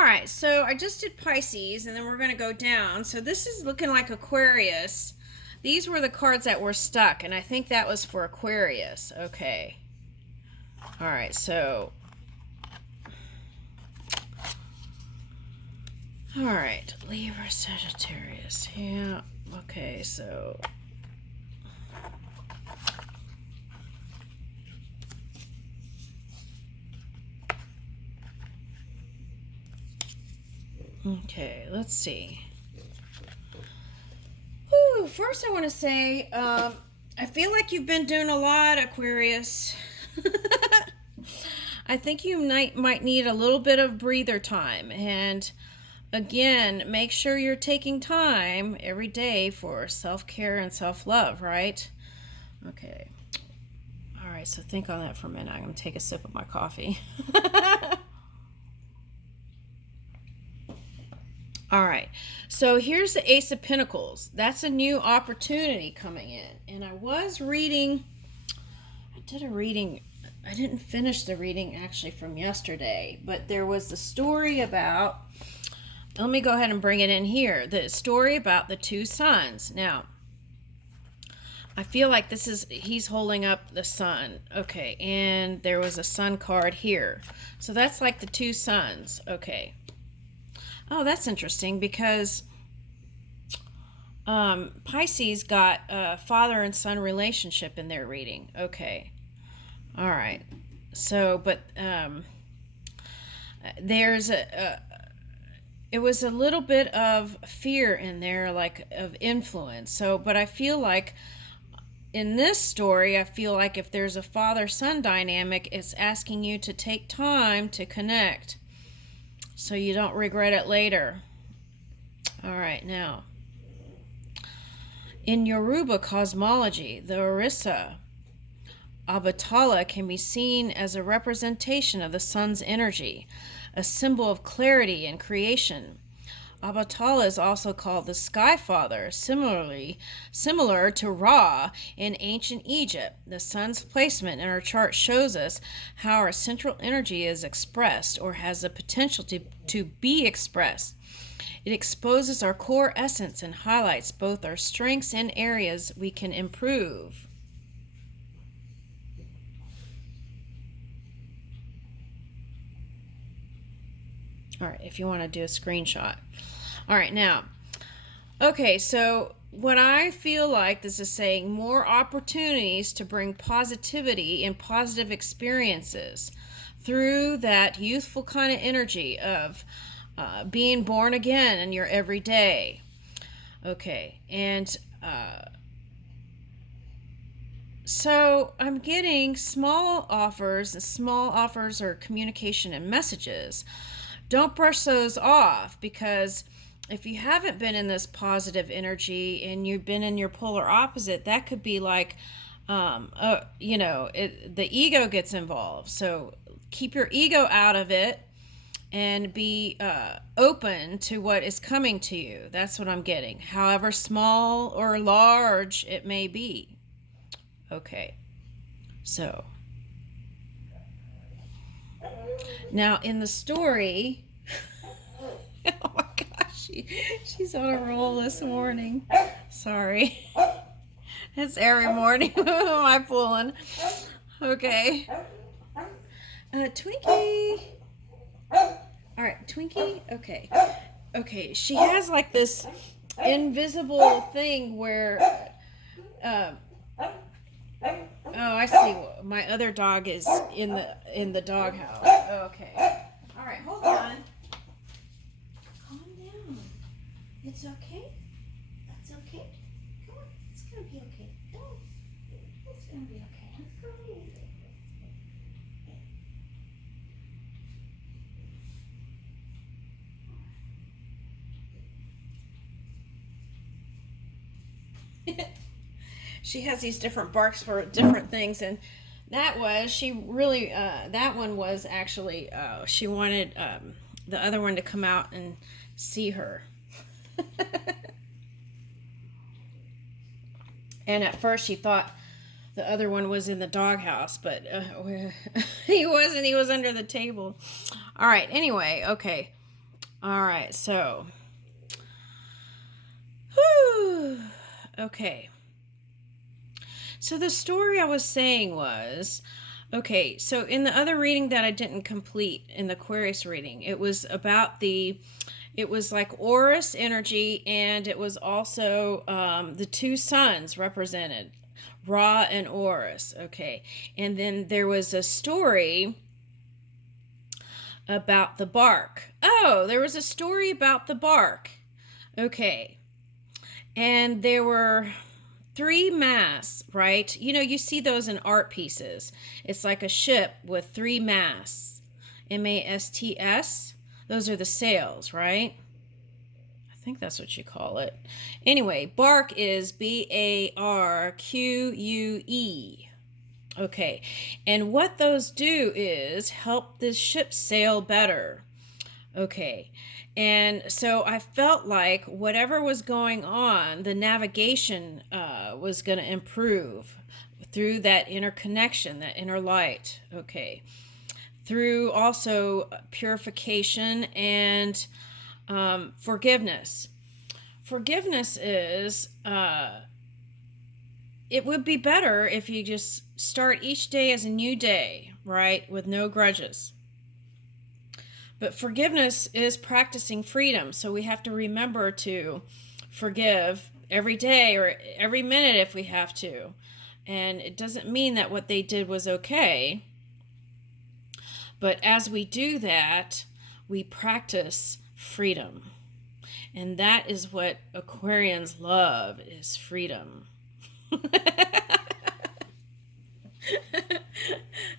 All right, so I just did Pisces, and then we're going to go down. So this is looking like Aquarius. These were the cards that were stuck, and I think that was for Aquarius. Okay. All right, so... All right, Libra, Sagittarius. Yeah, okay, so... Okay, let's see. Whew, first I want to say, I feel like you've been doing a lot, Aquarius. I think you might need a little bit of breather time. And again, make sure you're taking time every day for self-care and self-love, right? Okay. All right, so think on that for a minute. I'm going to take a sip of my coffee. All right, so here's the Ace of Pentacles. That's a new opportunity coming in. And I was reading, I did a reading, I didn't finish the reading actually from yesterday, but there was the story about, let me go ahead and bring it in here, the story about the two suns. Now, I feel like this is, he's holding up the sun. Okay, and there was a sun card here. So that's like the two suns. Okay. Oh, that's interesting because Pisces got a father and son relationship in their reading. Okay. All right. So, but there's it was a little bit of fear in there, like of influence. So, but I feel like in this story, I feel like if there's a father-son dynamic, it's asking you to take time to connect, so you don't regret it later. All right, now, in Yoruba cosmology, the Orisa Obatala can be seen as a representation of the sun's energy, a symbol of clarity and creation. Obatala is also called the Sky Father, similar to Ra in ancient Egypt. The sun's placement in our chart shows us how our central energy is expressed or has the potential to be expressed. It exposes our core essence and highlights both our strengths and areas we can improve. All right, if you want to do a screenshot. All right, now, okay, so what I feel like this is saying, more opportunities to bring positivity and positive experiences through that youthful kind of energy of being born again in your everyday. Okay, and so I'm getting small offers or communication and messages. Don't brush those off, because if you haven't been in this positive energy and you've been in your polar opposite, that could be like, the ego gets involved. So keep your ego out of it and be open to what is coming to you. That's what I'm getting, however small or large it may be. Okay, so now in the story, oh my gosh, she's on a roll this morning. Sorry. It's every morning. Who am I fooling? Okay. Twinkie. All right, Twinkie. Okay. Okay, she has like this invisible thing where, oh, I see. My other dog is in the doghouse. Okay. All right, hold on. Calm down. It's okay. That's okay. Come on. It's gonna be okay. Don't. It's gonna be okay. It's gonna be okay. She has these different barks for different things, and that one was actually, she wanted the other one to come out and see her. And at first she thought the other one was in the doghouse, but he wasn't. He was under the table. All right, anyway, okay. All right, so, whew, okay. So the story I was saying was, okay, so in the other reading that I didn't complete, in the Aquarius reading, it was about it was like Orus energy, and it was also the two suns represented, Ra and Orus, okay. And then there was a story about the bark. Oh, there was a story about the bark. Okay. And there were three masts, right? You know, you see those in art pieces. It's like a ship with three masts. MASTS. Those are the sails, right? I think that's what you call it. Anyway, bark is BARQUE. Okay, and what those do is help this ship sail better. Okay, and so I felt like whatever was going on, the navigation was going to improve through that interconnection, that inner light. Okay, through also purification and forgiveness. Forgiveness is, it would be better if you just start each day as a new day, right? With no grudges. But forgiveness is practicing freedom. So we have to remember to forgive every day or every minute if we have to. And it doesn't mean that what they did was okay. But as we do that, we practice freedom. And that is what Aquarians love, is freedom.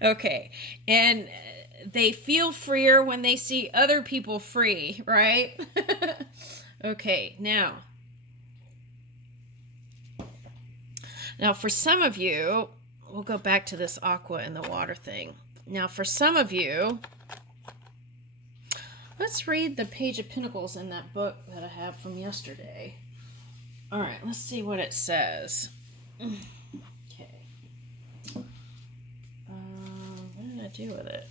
Okay. And they feel freer when they see other people free, right? Okay, now for some of you, we'll go back to this aqua and the water thing. Now, for some of you, let's read the Page of Pentacles in that book that I have from yesterday. All right, let's see what it says. Okay. What did I do with it?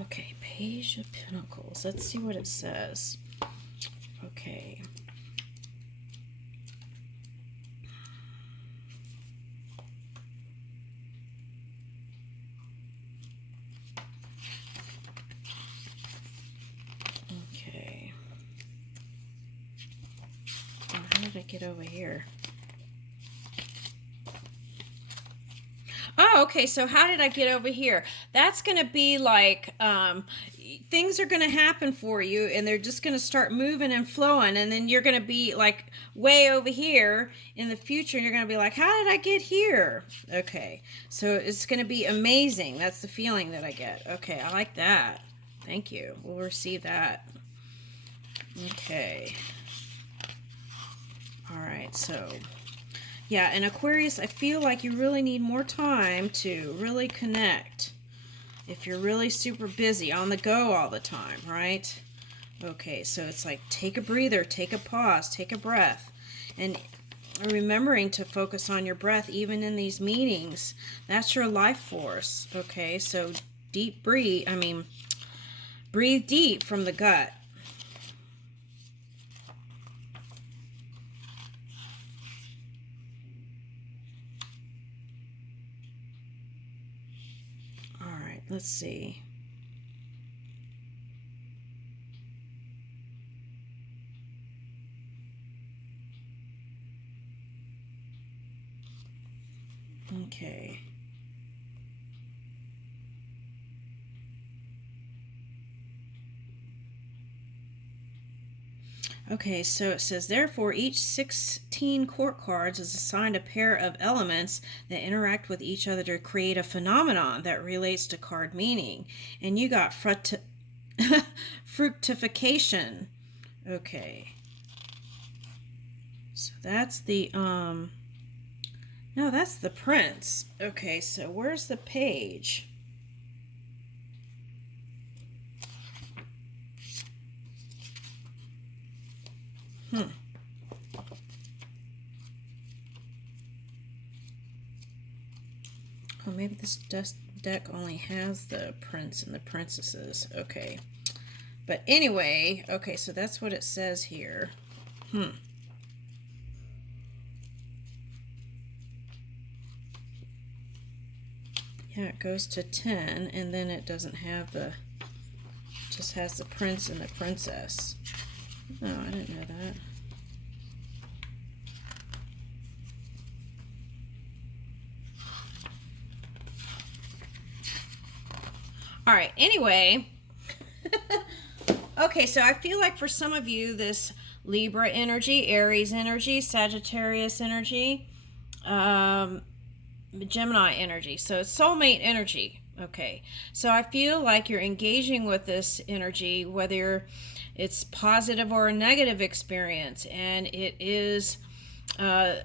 Okay, Page of Pentacles. Let's see what it says. Okay. Okay. How did I get over here? Oh, okay, so how did I get over here? That's going to be like, things are going to happen for you, and they're just going to start moving and flowing, and then you're going to be like way over here in the future, and you're going to be like, how did I get here? Okay, so it's going to be amazing. That's the feeling that I get. Okay, I like that. Thank you. We'll receive that. Okay. All right, so... yeah, and Aquarius, I feel like you really need more time to really connect. If you're really super busy, on the go all the time, right? Okay, so it's like take a breather, take a pause, take a breath. And remembering to focus on your breath even in these meetings. That's your life force. Okay, so breathe deep from the gut. Let's see. Okay. Okay, so it says, therefore, each 16 court cards is assigned a pair of elements that interact with each other to create a phenomenon that relates to card meaning. And you got fructification. Okay. So that's the, no, that's the prince. Okay, so where's the page? Hmm. Oh, maybe this deck only has the prince and the princesses. Okay. But anyway, okay, so that's what it says here. Yeah, it goes to 10, and then it doesn't have the, just has the prince and the princess. Oh, I didn't know that. All right, anyway. Okay, so I feel like for some of you, this Libra energy, Aries energy, Sagittarius energy, Gemini energy, so it's soulmate energy. Okay, so I feel like you're engaging with this energy, whether it's positive or a negative experience, and it is a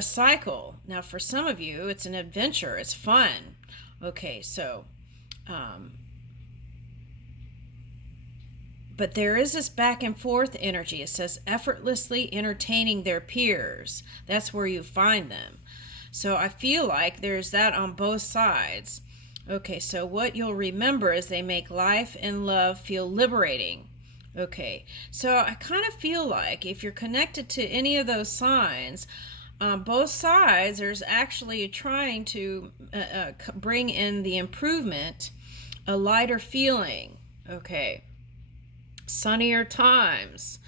cycle. Now, for some of you, it's an adventure, it's fun. Okay, so but there is this back and forth energy. It says effortlessly entertaining their peers. That's where you find them. So I feel like there's that on both sides. Okay, so what you'll remember is they make life and love feel liberating. Okay, so I kind of feel like if you're connected to any of those signs, on both sides, there's actually trying to bring in the improvement, a lighter feeling. Okay. Sunnier times.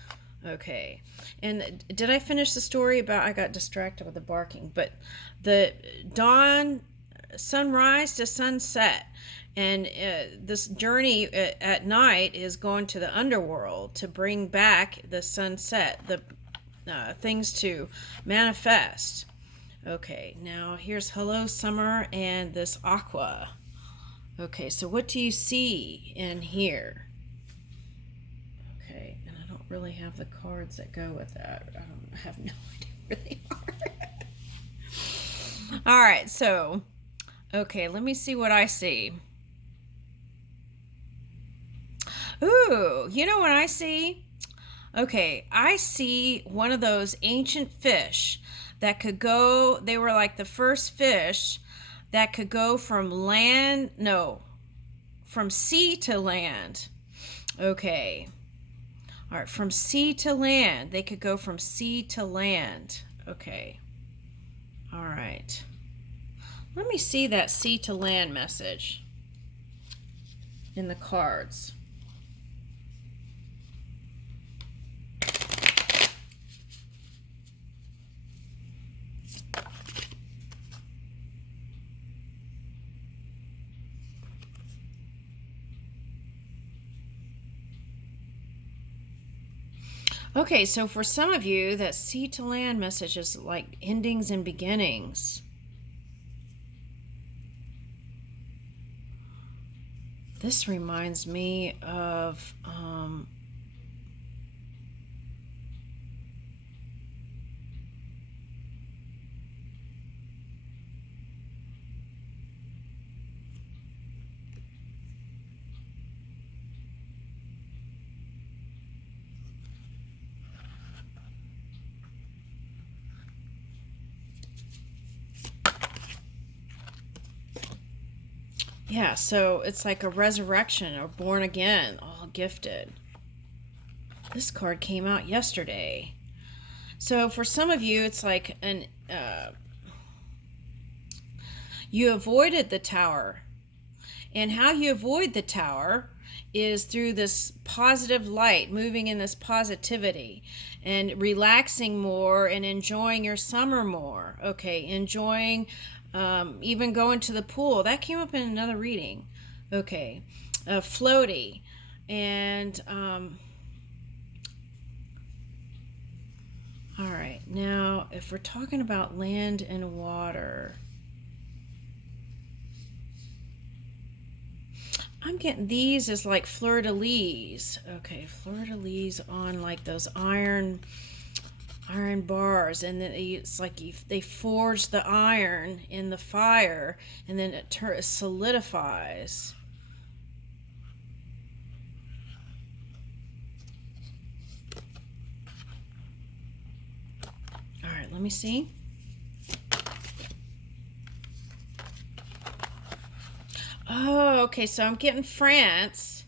Okay. And did I finish the story about, I got distracted with the barking, but the dawn, sunrise to sunset, and this journey at night is going to the underworld to bring back the sunset, the things to manifest. Okay, now here's hello summer and this aqua. Okay, so what do you see in here? Okay, and I don't really have the cards that go with that. I have no idea where they are. All right, so, okay, let me see what I see. Ooh, you know what I see? Okay, I see one of those ancient fish that could go, they were like the first fish that could go from land, no, from sea to land. Okay. All right, from sea to land. They could go from sea to land. Okay. All right. Let me see that sea to land message in the cards. Okay, so for some of you, that sea to land message is like endings and beginnings. This reminds me of yeah, so it's like a resurrection or born again, all gifted. This card came out yesterday. So for some of you, it's like an you avoided the tower. And how you avoid the tower is through this positive light, moving in this positivity and relaxing more and enjoying your summer more. Okay, enjoying even going to the pool. That came up in another reading. Okay, floaty. And all right, now if we're talking about land and water, I'm getting these as like fleur-de-lis. Okay, fleur-de-lis on like those iron bars, and then it's like they forge the iron in the fire, and then it solidifies. let me see. Oh, okay, so I'm getting France.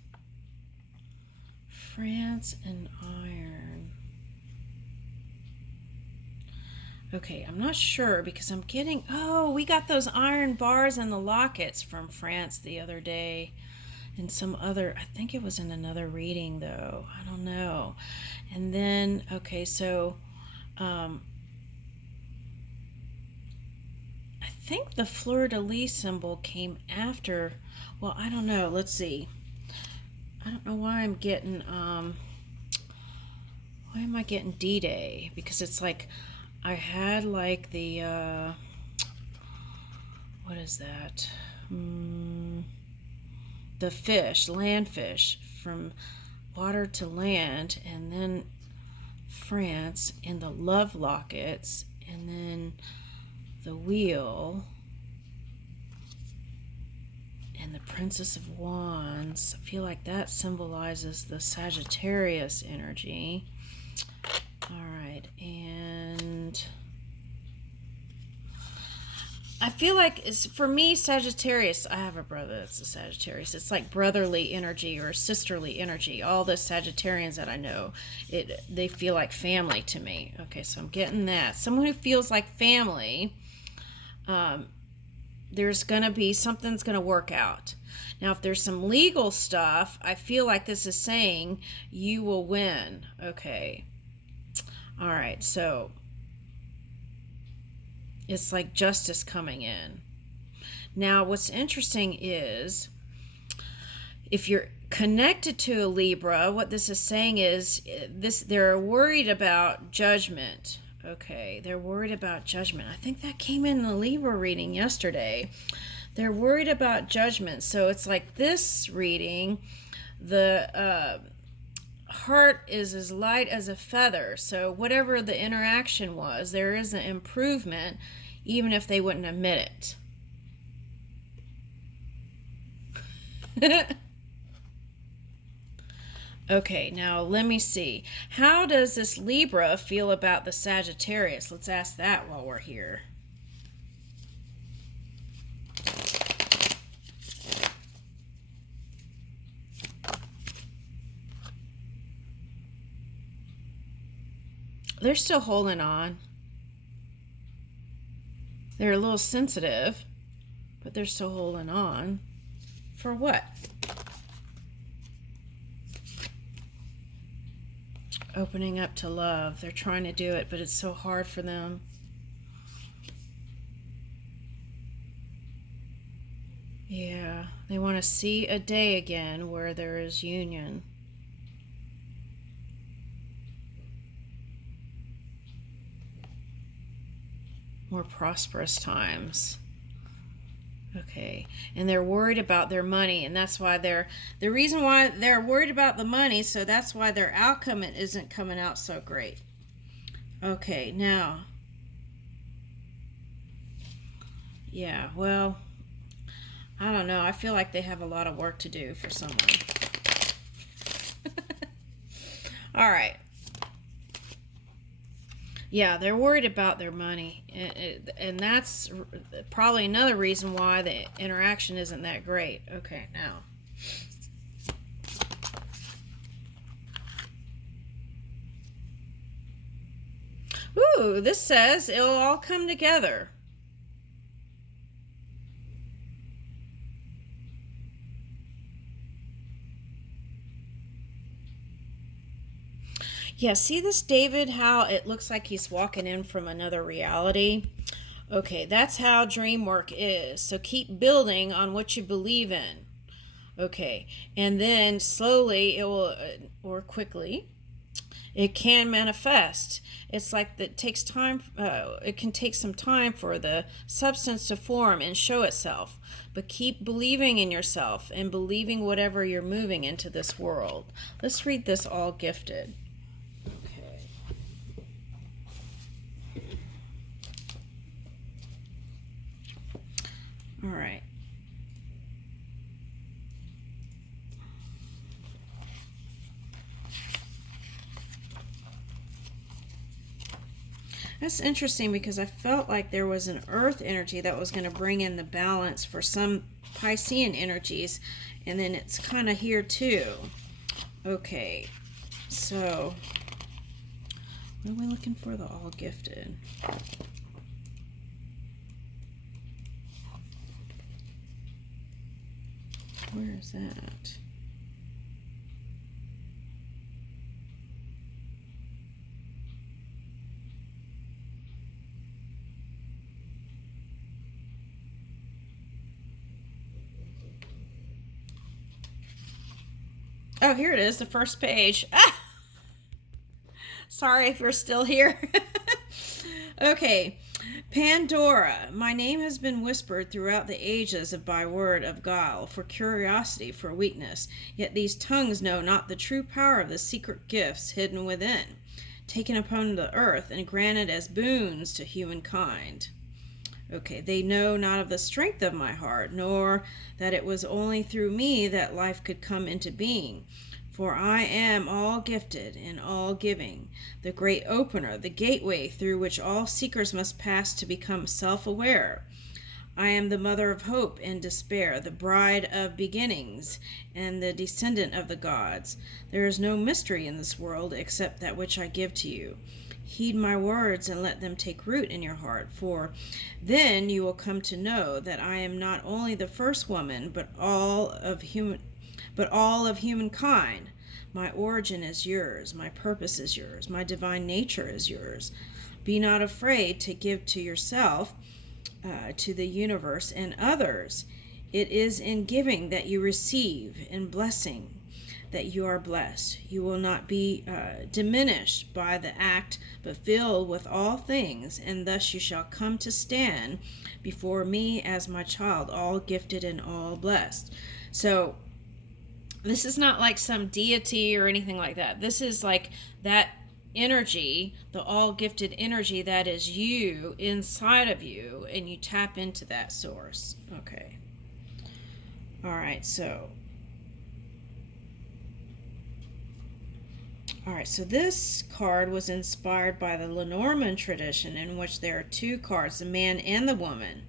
France and iron. Okay, I'm not sure because I'm getting... Oh, we got those iron bars and the lockets from France the other day. In some other... I think it was in another reading, though. I don't know. And then, okay, so... I think the fleur-de-lis symbol came after... Well, I don't know. Let's see. I don't know why I'm getting... why am I getting D-Day? Because it's like... I had like the, what is that? The fish, land fish, from water to land, and then France, and the love lockets, and then the wheel, and the Princess of Wands. I feel like that symbolizes the Sagittarius energy. All right, and I feel like it's, for me, Sagittarius, I have a brother that's a Sagittarius. It's like brotherly energy or sisterly energy. All the Sagittarians that I know, they feel like family to me. Okay, so I'm getting that. Someone who feels like family, there's going to be, something's going to work out. Now, if there's some legal stuff, I feel like this is saying you will win. Okay. All right, so it's like justice coming in. Now, what's interesting is if you're connected to a Libra, what this is saying is they're worried about judgment. Okay, they're worried about judgment. I think that came in the Libra reading yesterday. They're worried about judgment. So it's like this reading, the heart is as light as a feather. So whatever the interaction was, there is an improvement, even if they wouldn't admit it. Okay, now let me see. How does this Libra feel about the Sagittarius? Let's ask that while we're here. They're still holding on. They're a little sensitive, but they're still holding on. For what? Opening up to love. They're trying to do it, but it's so hard for them. Yeah, they want to see a day again where there is union. More prosperous times. Okay, and they're worried about their money, and that's why the reason why they're worried about the money, so that's why their outcome isn't coming out so great. Okay, now, yeah, well, I don't know. I feel like they have a lot of work to do for someone. All right. Yeah, they're worried about their money, and that's probably another reason why the interaction isn't that great. Okay, now. Ooh, this says it'll all come together. Yeah, see this David, how it looks like he's walking in from another reality? Okay, that's how dream work is. So keep building on what you believe in. Okay, and then slowly it will, or quickly, it can manifest. It's like that takes time, it can take some time for the substance to form and show itself. But keep believing in yourself and believing whatever you're moving into this world. Let's read this all gifted. All right. That's interesting because I felt like there was an earth energy that was going to bring in the balance for some Piscean energies, and then it's kind of here too. Okay, so what are we looking for? The all gifted. Where is that? Oh, here it is, the first page. Ah! Sorry if you're still here. Okay. Pandora, my name has been whispered throughout the ages of by word of guile, for curiosity, for weakness. Yet these tongues know not the true power of the secret gifts hidden within, taken upon the earth and granted as boons to humankind. Okay, they know not of the strength of my heart, nor that it was only through me that life could come into being. For I am all gifted and all giving, the great opener, the gateway through which all seekers must pass to become self-aware. I am the mother of hope and despair, the bride of beginnings, and the descendant of the gods. There is no mystery in this world except that which I give to you. Heed my words and let them take root in your heart, for then you will come to know that I am not only the first woman, but all of humankind. My origin is yours, my purpose is yours, my divine nature is yours. Be not afraid to give to yourself, to the universe and others. It is in giving that you receive, in blessing that you are blessed. You will not be diminished by the act, but filled with all things, and thus you shall come to stand before me as my child, all gifted and all blessed. So this is not like some deity or anything like that. This is like that energy, the all gifted energy that is you inside of you, and you tap into that source. Okay. All right, so this card was inspired by the Lenormand tradition, in which there are two cards, the man and the woman,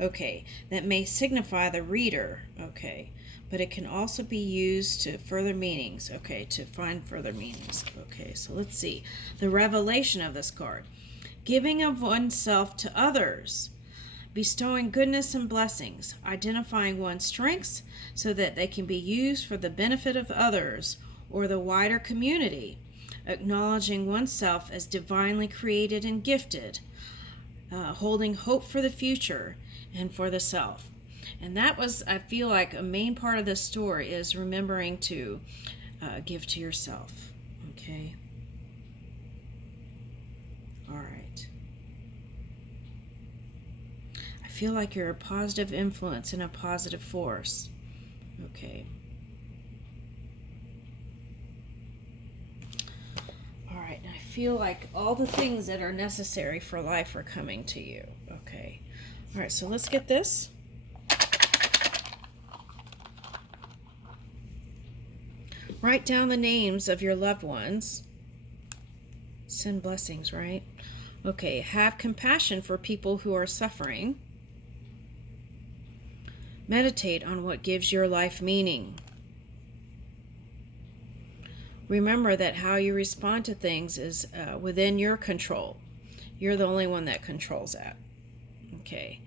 okay, that may signify the reader, okay, but it can also be used to further meanings, okay, to find further meanings. Okay, so let's see. The revelation of this card. Giving of oneself to others, bestowing goodness and blessings, identifying one's strengths so that they can be used for the benefit of others or the wider community, acknowledging oneself as divinely created and gifted, holding hope for the future and for the self. And that was, I feel like, a main part of this story is remembering to give to yourself. Okay? All right. I feel like you're a positive influence and a positive force. Okay. All right. And I feel like all the things that are necessary for life are coming to you. Okay. All right. So let's get this. Write down the names of your loved ones. Send blessings, right? Okay. Have compassion for people who are suffering. Meditate on what gives your life meaning. Remember that how you respond to things is within your control. You're the only one that controls that. Okay.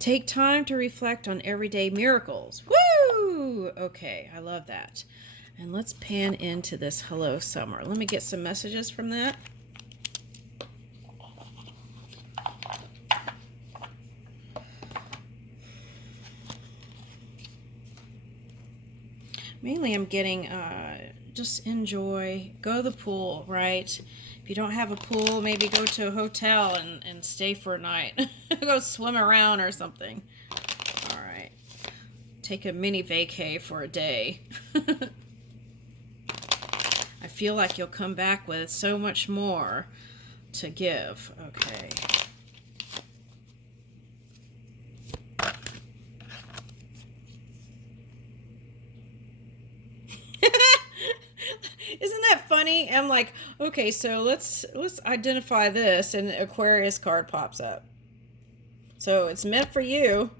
Take time to reflect on everyday miracles. Woo! Okay, I love that. And let's pan into this hello summer. Let me get some messages from that. Mainly I'm getting just enjoy, go to the pool, right? If you don't have a pool, maybe go to a hotel and stay for a night. Go swim around or something. All right. Take a mini vacay for a day. I feel like you'll come back with so much more to give. Okay. Isn't that funny? funny? I'm like, okay, so let's identify this, and the Aquarius card pops up. So it's meant for you.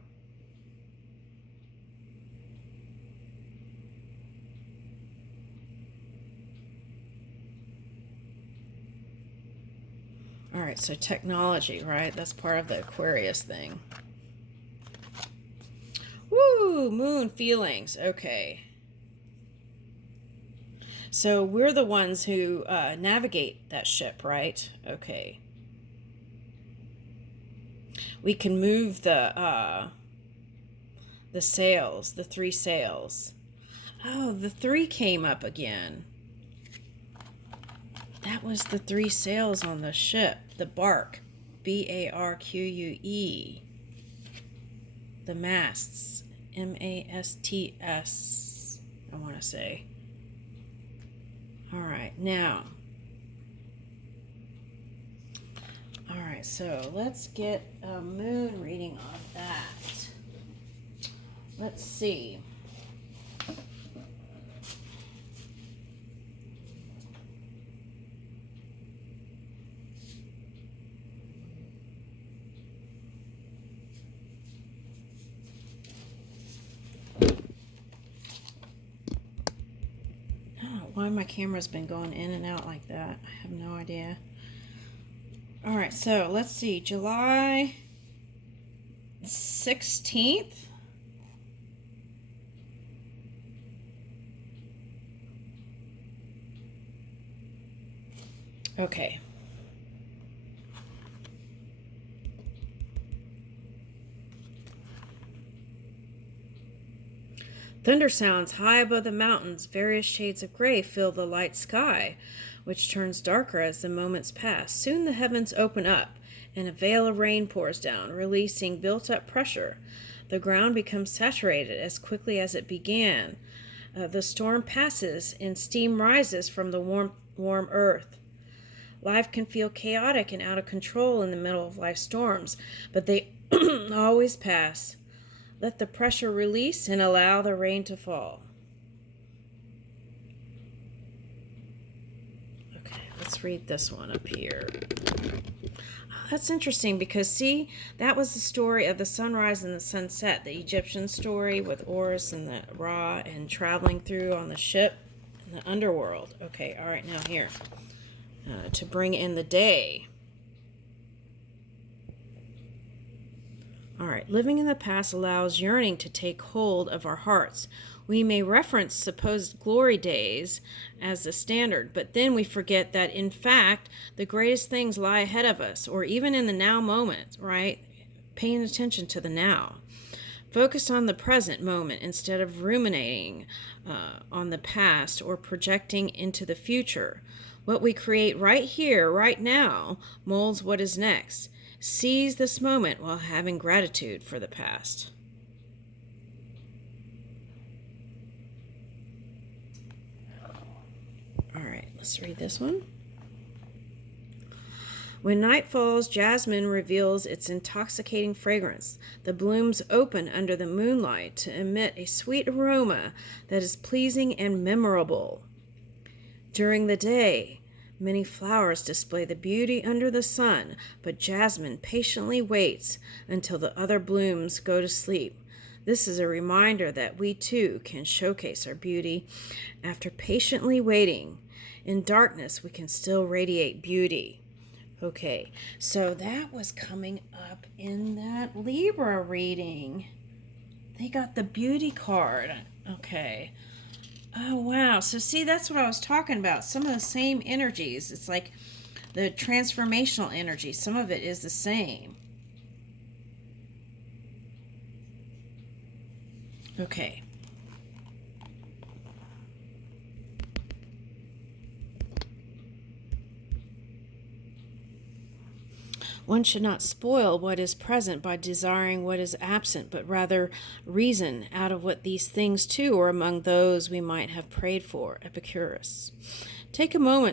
All right, so technology, right? That's part of the Aquarius thing. Woo, moon feelings. Okay. So we're the ones who navigate that ship, right? Okay. We can move the sails, the 3 sails. Oh, the 3 came up again. That was the 3 sails on the ship, the bark, Barque. The masts, Masts, I want to say. All right, now. All right, so let's get a moon reading on that. Let's see. Why my camera's been going in and out like that. I have no idea. All right, so let's see. July 16th. Okay. Thunder sounds high above the mountains. Various shades of gray fill the light sky, which turns darker as the moments pass. Soon the heavens open up, and a veil of rain pours down, releasing built-up pressure. The ground becomes saturated as quickly as it began. The storm passes, and steam rises from the warm earth. Life can feel chaotic and out of control in the middle of life's storms, but they always pass. Let the pressure release and allow the rain to fall. Okay, let's read this one up here. Oh, that's interesting because, see, that was the story of the sunrise and the sunset, the Egyptian story with Horus and the Ra and traveling through on the ship in the underworld. Okay, all right, now here. To bring in the day. All right, living in the past allows yearning to take hold of our hearts. We may reference supposed glory days as the standard, but then we forget that, in fact, the greatest things lie ahead of us, or even in the now moment, right? Paying attention to the now. Focus on the present moment instead of ruminating on the past or projecting into the future. What we create right here, right now, molds what is next. Seize this moment while having gratitude for the past. All right, let's read this one. When night falls, jasmine reveals its intoxicating fragrance. The blooms open under the moonlight to emit a sweet aroma that is pleasing and memorable. During the day, many flowers display the beauty under the sun, but jasmine patiently waits until the other blooms go to sleep. This is a reminder that we too can showcase our beauty after patiently waiting. In darkness, we can still radiate beauty. Okay, so that was coming up in that Libra reading. They got the beauty card. Okay. Oh, wow. So, see, that's what I was talking about. Some of the same energies. It's like the transformational energy. Some of it is the same. Okay. One should not spoil what is present by desiring what is absent, but rather reason out of what these things too are among those we might have prayed for. Epicurus. Take a moment